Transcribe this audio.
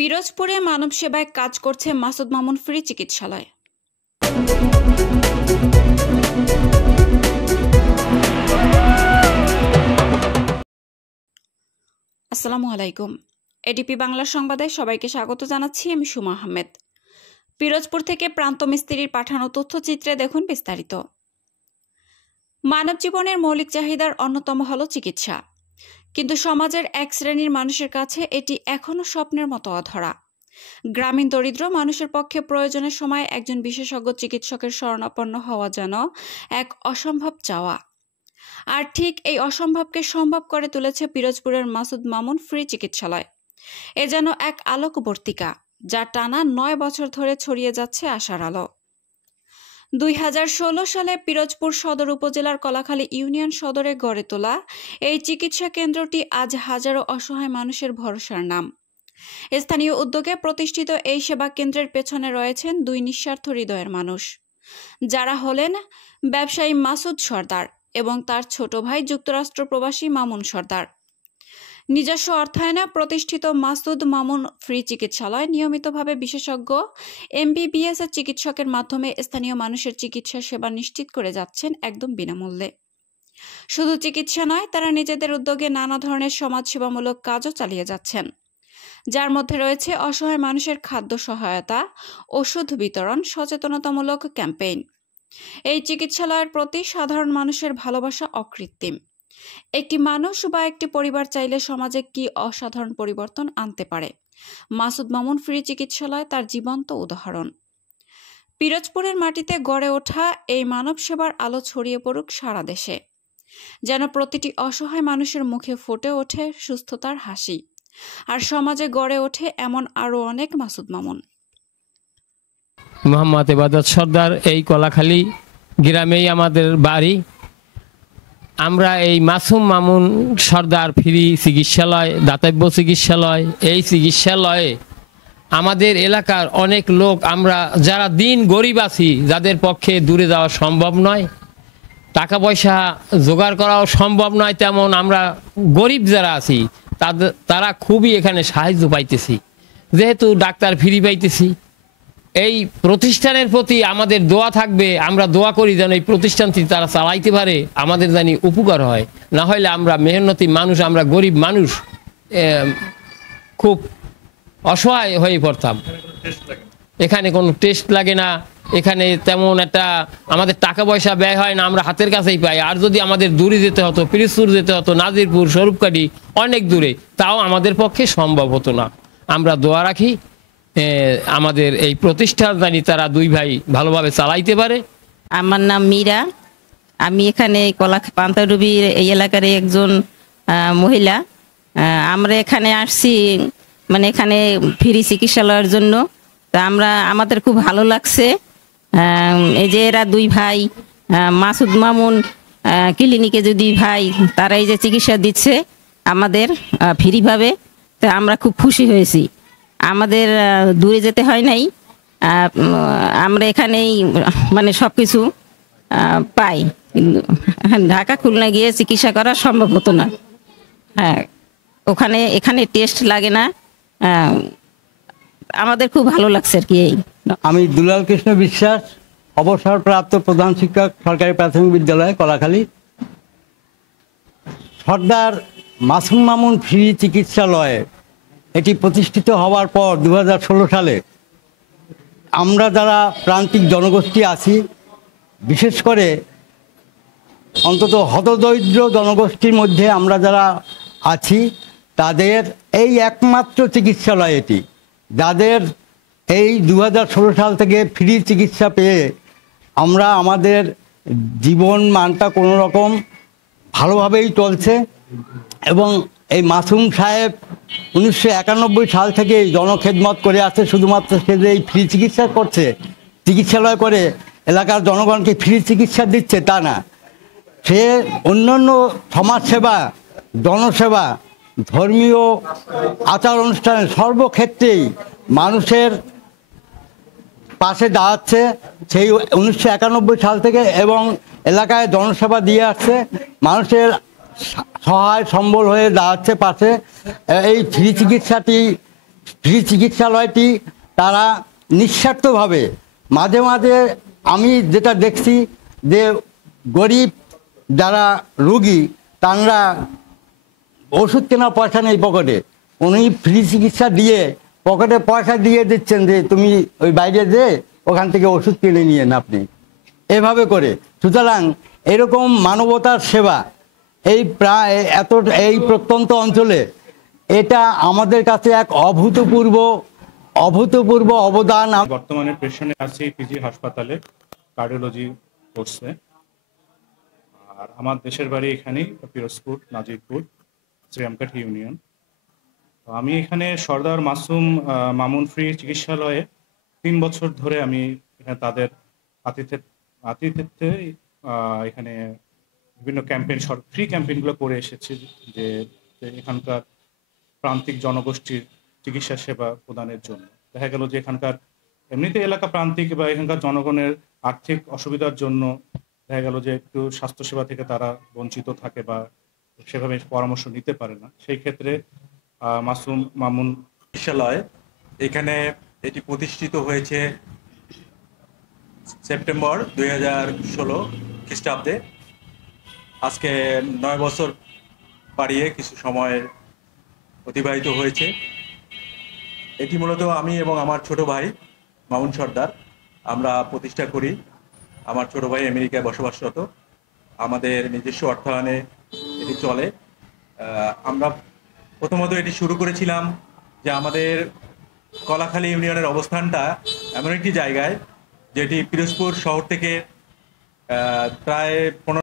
পিরোজপুরে মানব সেবায় কাজ করছে মাসুদ মামুন ফ্রি চিকিৎসালয়। আসসালামু আলাইকুম। এডিপি বাংলা সংবাদে সবাইকে স্বাগত জানাচ্ছি। আমি সুমা আহমেদ। পিরোজপুর থেকে প্রান্ত মিস্ত্রির পাঠানো তথ্যচিত্রে দেখুন বিস্তারিত। মানব জীবনের মৌলিক চাহিদার অন্যতম হল চিকিৎসা, কিন্তু সমাজের এক শ্রেণীর মানুষের কাছে এটি এখনো স্বপ্নের মতো অধরা। গ্রামীণ দরিদ্র মানুষের পক্ষে প্রয়োজনের সময় একজন বিশেষজ্ঞ চিকিৎসকের শরণাপন্ন হওয়া যেন এক অসম্ভব চাওয়া। আর ঠিক এই অসম্ভবকে সম্ভব করে তুলেছে পিরোজপুরের মাসুদ মামুন ফ্রি চিকিৎসালয়। এ যেন এক আলোকবর্তিকা, যা টানা 9 বছর ধরে ছড়িয়ে যাচ্ছে আশার আলো। 2016 সালে পিরোজপুর সদর উপজেলার কলাখালী ইউনিয়ন সদরে গড়ে তোলা এই চিকিৎসা কেন্দ্রটি আজ হাজারো অসহায় মানুষের ভরসার নাম। স্থানীয় উদ্যোগে প্রতিষ্ঠিত এই সেবা কেন্দ্রের পেছনে রয়েছেন 2 নিঃস্বার্থ হৃদয়ের মানুষ, যারা হলেন ব্যবসায়ী মাসুদ সর্দার এবং তার ছোট ভাই যুক্তরাষ্ট্র প্রবাসী মামুন সর্দার। নিজস্ব অর্থায়নে প্রতিষ্ঠিত মাসুদ মামুন ফ্রি চিকিৎসালয় নিয়মিতভাবে বিশেষজ্ঞ MBBS এর চিকিৎসকের মাধ্যমে স্থানীয় মানুষের চিকিৎসা সেবা নিশ্চিত করে যাচ্ছেন একদম বিনামূল্যে। শুধু চিকিৎসা নয়, তারা নিজেদের উদ্যোগে নানা ধরনের সমাজসেবামূলক কাজও চালিয়ে যাচ্ছেন, যার মধ্যে রয়েছে অসহায় মানুষের খাদ্য সহায়তা, ওষুধ বিতরণ, সচেতনতামূলক ক্যাম্পেইন। এই চিকিৎসালয়ের প্রতি সাধারণ মানুষের ভালোবাসা অকৃত্রিম। একটি মানুষ বা একটি পরিবার চাইলে সমাজে কি অসাধারণ পরিবর্তন আনতে পারে, মাসুদ মামুন ফ্রি চিকিৎসালয় তার জীবন্ত উদাহরণ। পিরোজপুরের মাটিতে গড়ে ওঠা এই মানব সেবার আলো ছড়িয়ে পড়ুক সারা দেশে, যেন প্রতিটি অসহায় মানুষের মুখে ফুটে ওঠে সুস্থতার হাসি, আর সমাজে গড়ে ওঠে এমন আরো অনেক মাসুদ মামুন। মোহাম্মদ ইবাদত সর্দার, এই কলাখালী গ্রামেই আমাদের বাড়ি। আমরা এই মাসুম মামুন সর্দার ফ্রি চিকিৎসালয়, দাতব্য চিকিৎসালয়, এই চিকিৎসালয়ে আমাদের এলাকার অনেক লোক, আমরা যারা দিন গরিব আছি, যাদের পক্ষে দূরে যাওয়া সম্ভব নয়, টাকা পয়সা জোগাড় করাও সম্ভব নয়, তেমন আমরা গরিব যারা আছি তারা খুবই এখানে সাহায্য পাইতেছি। যেহেতু ডাক্তার ফ্রি পাইতেছি, এই প্রতিষ্ঠানের প্রতি আমাদের দোয়া থাকবে। আমরা দোয়া করি যেন এই প্রতিষ্ঠানটি তারা চালাইতে পারে, আমাদের জানি উপকার হয়। না হলে আমরা মেহনতি মানুষ, আমরা গরিব মানুষ, খুব অসহায় হয়ে পড়তাম। এখানে কোনো টেস্ট লাগে না, এখানে তেমন একটা আমাদের টাকা পয়সা ব্যয় হয় না, আমরা হাতের কাছেই পাই। আর যদি আমাদের দূরে যেতে হতো, পিরোজপুর যেতে হতো, নাজিরপুর, স্বরূপকাঠি, অনেক দূরে, তাও আমাদের পক্ষে সম্ভব হতো না। আমরা দোয়া রাখি আমাদের এই প্রতিষ্ঠান জানি তারা 2 ভাই ভালোভাবে চালাইতে পারে। আমার নাম মীরা, আমি এখানে পান্তাডুবির এই এলাকার একজন মহিলা। আমরা এখানে আসছি মানে এখানে ফ্রি চিকিৎসালয়ের জন্য। তা আমাদের খুব ভালো লাগছে। এই যে এরা 2 ভাই মাসুদ মামুন ক্লিনিকে যে 2 ভাই, তারা এই যে চিকিৎসা দিচ্ছে আমাদের ফ্রিভাবে, তা আমরা খুব খুশি হয়েছি। আমাদের দূরে যেতে হয় নাই, আমরা এখানেই মানে সব কিছু পাই। কিন্তু ঢাকা খুলনা গিয়ে চিকিৎসা করা সম্ভব হতো না। হ্যাঁ, এখানে টেস্ট লাগে না। আমাদের খুব ভালো লাগছে আর কি। আমি দুলাল কৃষ্ণ বিশ্বাস, অবসরপ্রাপ্ত প্রধান শিক্ষক, সরকারি প্রাথমিক বিদ্যালয় কলাখালী। সর্দার মাসুম মামুন ফ্রি চিকিৎসালয় এটি প্রতিষ্ঠিত হওয়ার পর 2016 সালে আমরা যারা প্রান্তিক জনগোষ্ঠী আছি, বিশেষ করে অন্তত হতদরিদ্র জনগোষ্ঠীর মধ্যে আমরা যারা আছি, তাদের এই একমাত্র চিকিৎসালয় এটি, যাদের এই 2016 সাল থেকে ফ্রি চিকিৎসা পেয়ে আমরা আমাদের জীবন মানটা কোনো রকম ভালোভাবেই চলছে। এবং এই মাসুম সাহেব 1991 সাল থেকে জনখেদমত করে আসছে। শুধুমাত্র সে যে এই ফ্রি চিকিৎসা করছে, চিকিৎসালয় করে এলাকার জনগণকে ফ্রি চিকিৎসা দিচ্ছে তা না, সে অন্যান্য সমাজসেবা, জনসেবা, ধর্মীয় আচার অনুষ্ঠানে সর্বক্ষেত্রেই মানুষের পাশে দাঁড়াচ্ছে সেই 1991 সাল থেকে, এবং এলাকায় জনসেবা দিয়ে আসছে, মানুষের সহায় সম্বল হয়ে দাঁড়াচ্ছে পাশে। এই ফ্রি চিকিৎসাটি ফ্রি চিকিৎসালয়টি তারা নিঃস্বার্থভাবে মাঝে মাঝে আমি যেটা দেখছি যে গরিব যারা রুগী তারা ওষুধ কেনার পয়সা নেই পকেটে, উনি ফ্রি চিকিৎসা দিয়ে পকেটে পয়সা দিয়ে দিচ্ছেন যে তুমি ওই বাইরে যে ওখান থেকে ওষুধ কিনে নিয়েন আপনি, এভাবে করে। সুতরাং এরকম মানবতার সেবা এই প্রায় এই প্রত্যন্ত অঞ্চলে এটা আমাদের কাছে এক অভূতপূর্ব অবদান। বর্তমানে পেশেন্ট আছি পিজি হাসপাতালে কার্ডিওলজি কোর্সে। আর আমার দেশের বাড়ি এখানেই, পিরোজপুর নাজিরপুর শ্রীরামকাঠি ইউনিয়ন। তো আমি এখানে সর্দার মামুন ফ্রি চিকিৎসালয়ে 3 বছর ধরে আমি এখানে তাদের আতিথ্যে এখানে বিভিন্ন ক্যাম্পেইন, ফ্রি ক্যাম্পেইনগুলো করে এসেছি, যে এখানকার প্রান্তিক জনগোষ্ঠীর চিকিৎসা সেবা প্রদানের জন্য। দেখা গেল যে এখানকার এমনিতে এলাকা প্রান্তিক বা এখানকার জনগণের আর্থিক অসুবিধার জন্য দেখা গেল যে একটু স্বাস্থ্যসেবা থেকে তারা বঞ্চিত থাকে বা সেভাবে পরামর্শ নিতে পারে না। সেই ক্ষেত্রে মামুন চিকিৎসালয় এখানে এটি প্রতিষ্ঠিত হয়েছে সেপ্টেম্বর 2016 খ্রিস্টাব্দে। আজকে 9 বছর পাড়িয়ে কিছু সময় অতিবাহিত হয়েছে। এটি মূলত আমি এবং আমার ছোট ভাই মামুন সর্দার আমরা প্রতিষ্ঠা করি। আমার ছোট ভাই আমেরিকায় বসবাসরত, আমাদের নিজস্ব অর্থায়নে এটি চলে। আমরা প্রথমত এটি শুরু করেছিলাম যে আমাদের কলাখালী ইউনিয়নের অবস্থানটা এমন একটি জায়গায় যেটি পিরোজপুর শহর থেকে প্রায় 15